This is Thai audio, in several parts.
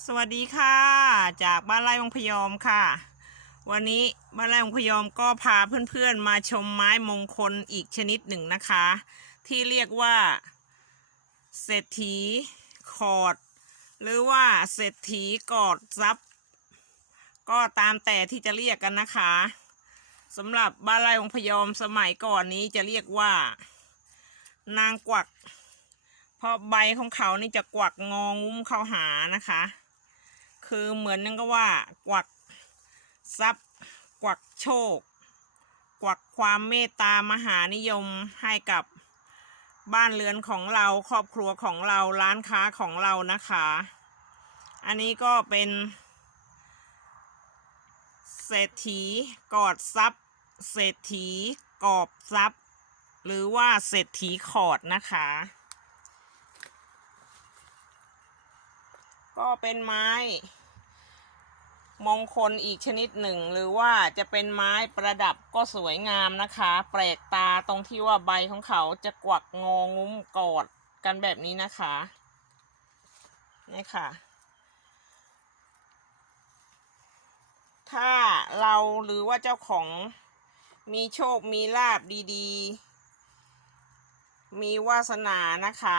สวัสดีค่ะ จากบ้านไร่วังพยอมค่ะ วันนี้บ้านไร่วังพยอมก็พาเพื่อนๆมาชมไม้มงคลอีกชนิดหนึ่งนะคะ ที่เรียกว่า เศรษฐีขอด หรือว่าเศรษฐีกอดซับก็ตามแต่ที่จะเรียกกันนะคะสำหรับบ้านไร่วังพยอมสมัยก่อนนี้จะเรียกว่า นางกวัก เพราะใบของเขานี่จะกวักงองุ้มเข้าหานะคะ คือเหมือนนั่นก็ว่า กวักทรัพย์ กวักโชค กวักความเมตตามหานิยมให้กับบ้านเรือนของเราครอบครัวของเราร้านค้าของเรานะคะ อันนี้ก็เป็น เศรษฐีกอดทรัพย์ เศรษฐีกอบทรัพย์ หรือว่าเศรษฐีขอดนะคะ ก็เป็นไม้ มงคลอีกชนิดหนึ่ง หรือว่าจะเป็นไม้ประดับก็สวยงามนะคะ แปลกตาตรงที่ว่าใบของเขาจะกวักงองุ้มกอดกันแบบนี้นะคะนี่ค่ะ ถ้าเราหรือว่าเจ้าของมีโชคมีลาบดีๆ มีวาสนานะคะ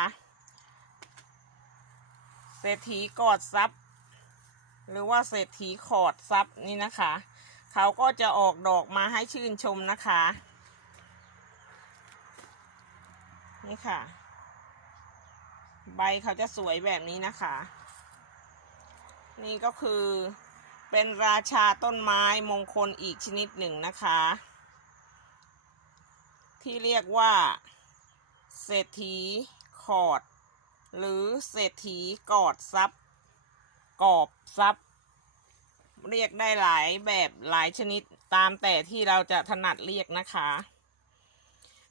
เศรษฐีกอดทรัพย์ หรือว่าเศรษฐีขอดทรัพย์นี่นะคะ เขาก็จะออกดอกมาให้ชื่นชมนะคะ นี่ค่ะ ใบเขาจะสวยแบบนี้นะคะ นี่ก็คือเป็นราชาต้นไม้มงคลอีกชนิดหนึ่งนะคะ ที่เรียกว่า เศรษฐีขอด หรือเศรษฐีกอดทรัพย์ กอบทรัพย์ เรียกได้หลายแบบหลายชนิดตามแต่ที่เราจะถนัดเรียกนะคะ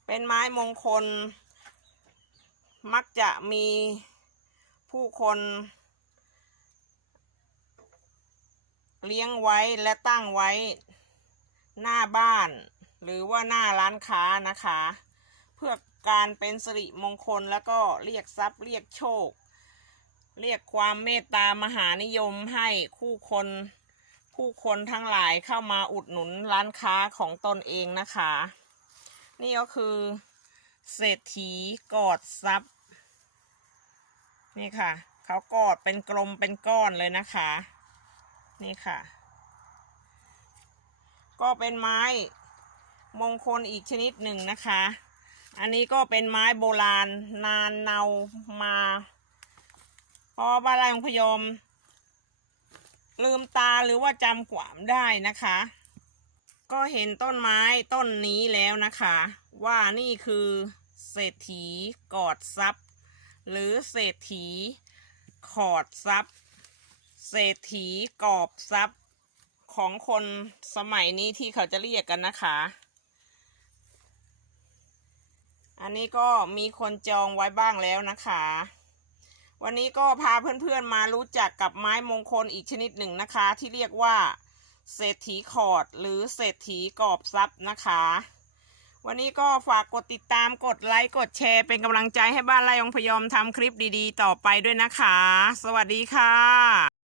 เป็นไม้มงคล มักจะมีผู้คนเลี้ยงไว้และตั้งไว้หน้าบ้าน หรือว่าหน้าร้านค้านะคะ เพื่อการเป็นสิริมงคลแล้วก็เรียกทรัพย์เรียกโชค เรียกความเมตตามหานิยมให้คู่คนผู้คนทั้งหลายเข้ามาอุดหนุนร้านค้าของตนเองนะคะ นี่ก็คือ เศรษฐีกอดทรัพย์นี่ค่ะ เขากอดเป็นกลมเป็นก้อนเลยนะคะ นี่ค่ะ ก็เป็นไม้มงคลอีกชนิดหนึ่งนะคะ อันนี้ก็เป็นไม้โบราณนานเนามา พราะบ้านไรของพยอมลืมตาหรือว่าจำขวามได้นะคะ ก็เห็นต้นไม้ต้นนี้แล้วนะคะ ว่านี่คือเศรษฐีกอดทรัพย์ หรือเศรษฐีขอดทรัพย์ เศรษฐีกอบทรัพย์ของคนสมัยนี้ที่เขาจะเรียกกันนะคะ อันนี้ก็มีคนจองไว้บ้างแล้วนะคะ วันนี้ก็พาเพื่อนๆมารู้จักกับไม้มงคลอีกชนิดหนึ่งนะคะ ที่เรียกว่าเศรษฐีขอดหรือเศรษฐีกอบทรัพย์นะคะ วันนี้ก็ฝากกดติดตามกดไลค์กดแชร์เป็นกำลังใจให้บ้านไร่องพยอมทำคลิปดีๆ ต่อไปด้วยนะคะ สวัสดีค่ะ